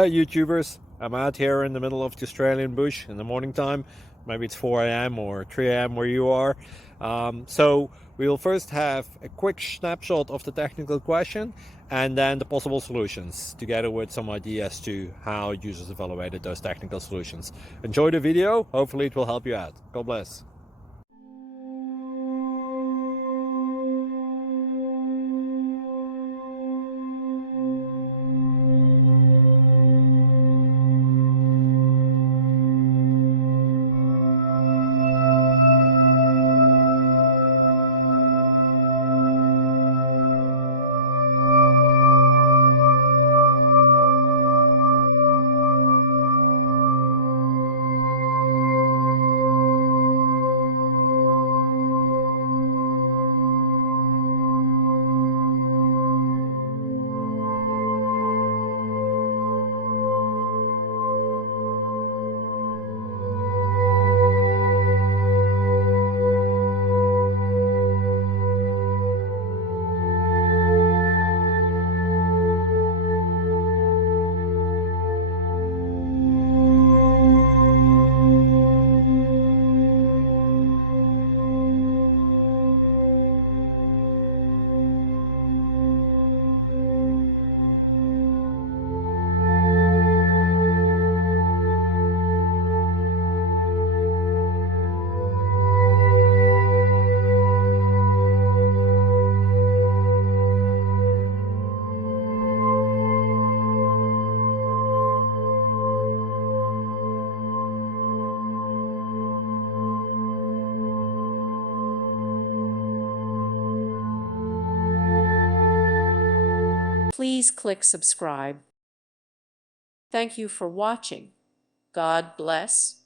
Hey YouTubers, I'm out here in the middle of the Australian bush in the morning time. Maybe it's 4 a.m. or 3 a.m. where you are. So we'll first have a quick snapshot of the technical question and then the possible solutions, together with some ideas to how users evaluated those technical solutions. Enjoy the video, hopefully it will help you out. God bless. Please click subscribe. Thank you for watching. God bless.